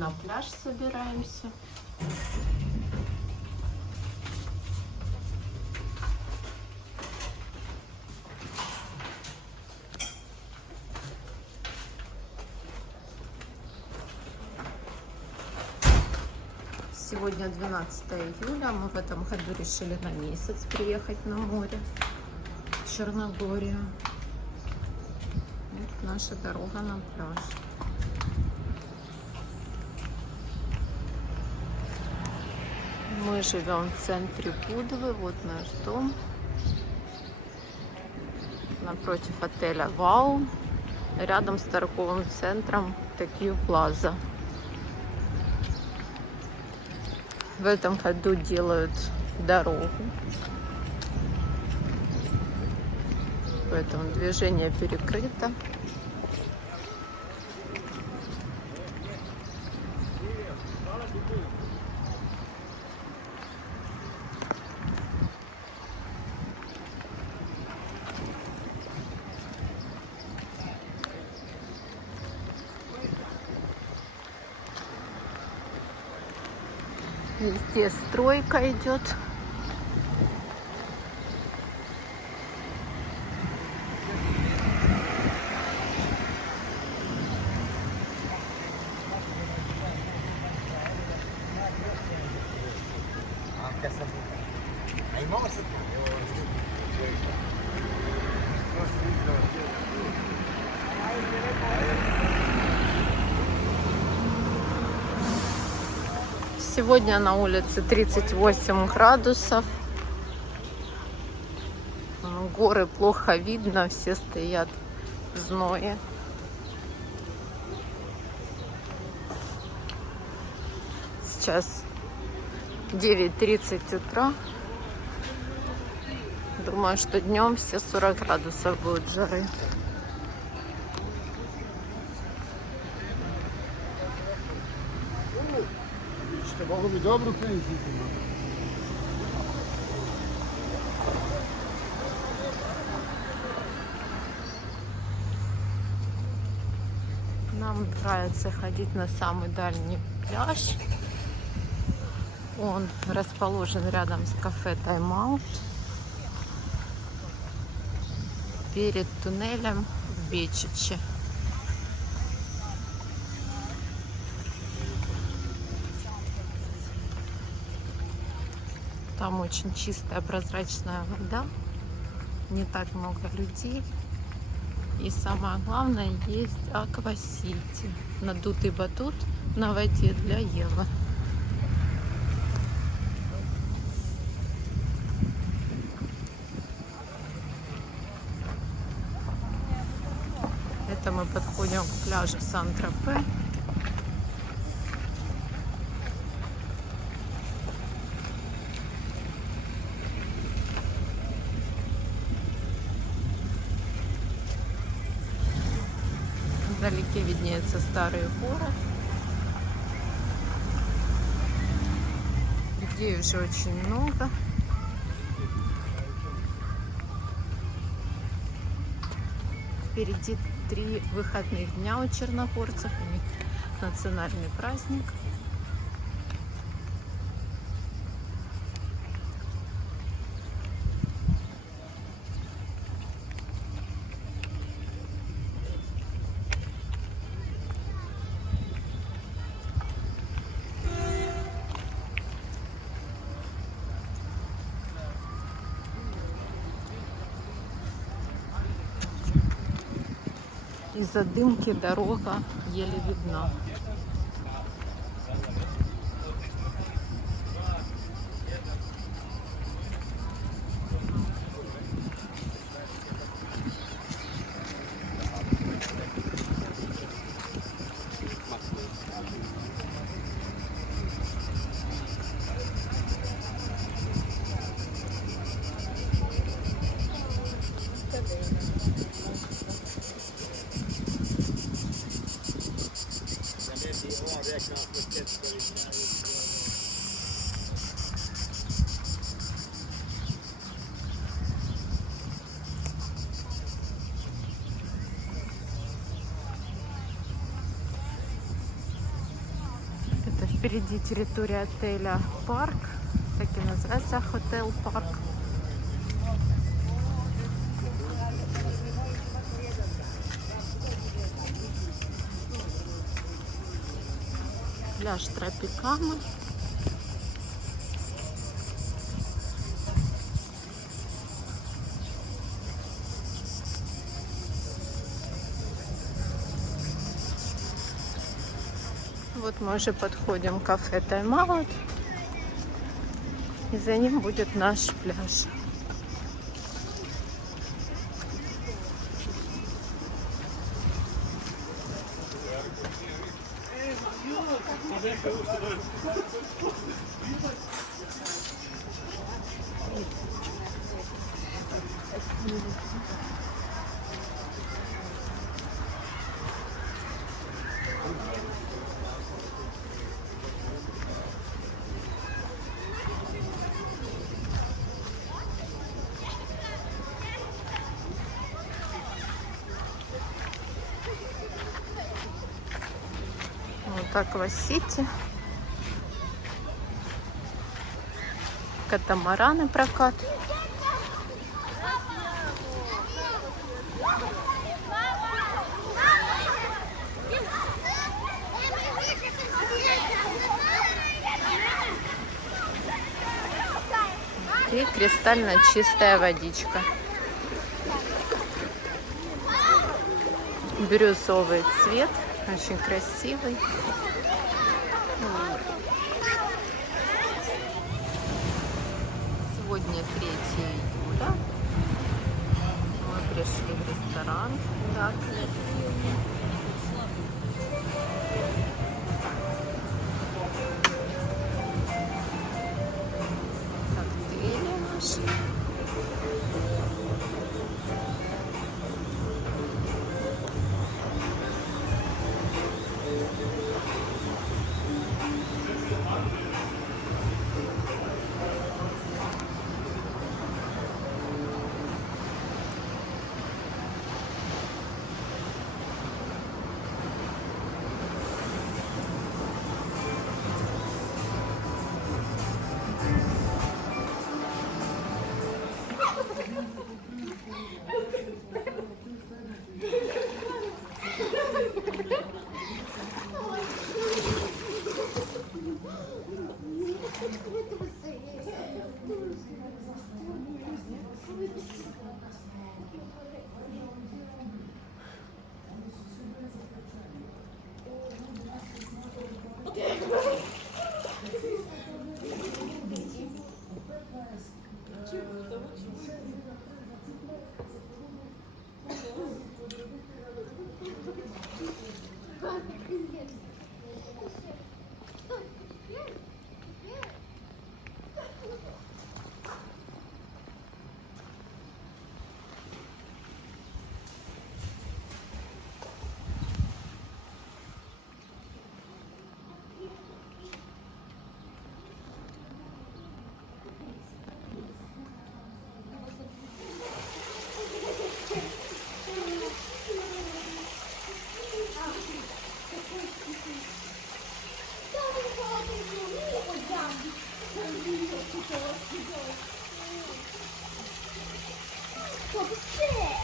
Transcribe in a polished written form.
на пляж собираемся. Сегодня 12 июля. Мы в этом году решили на месяц приехать на море, в Черногорию. Вот наша дорога на пляж. Мы живем в центре Будвы. Вот наш дом. Напротив отеля Вау. Рядом с торговым центром Такью Плаза. В этом году делают дорогу, поэтому движение перекрыто. Везде стройка идет. Сегодня на улице 38 градусов. Горы плохо видно, все стоят в зное. Сейчас 9:30 утра. Думаю, что днем все 40 градусов будет жары. Нам нравится ходить на самый дальний пляж. Он расположен рядом с кафе Тайм-аут. Перед туннелем в Бечиче. Там очень чистая прозрачная вода, не так много людей. И самое главное, есть аквасити, надутый батут на воде для Евы. Это мы подходим к пляжу Сан-Тропе. Вдалеке виднеется старый город. Людей уже очень много. Впереди 3 выходных дня у черногорцев. У них национальный праздник. Из-за дымки дорога еле видна. Впереди территория отеля Парк. Так и называется, Хотел Парк. Пляж Тропикана. Вот мы уже подходим к кафе Тайм-аут. И за ним будет наш пляж. Вот Аква-Сити. Катамараны прокат. И кристально чистая водичка. Бирюзовый цвет, очень красивый. Сегодня 3 июля. Мы пришли в ресторан. Коктейли наши. What the shit?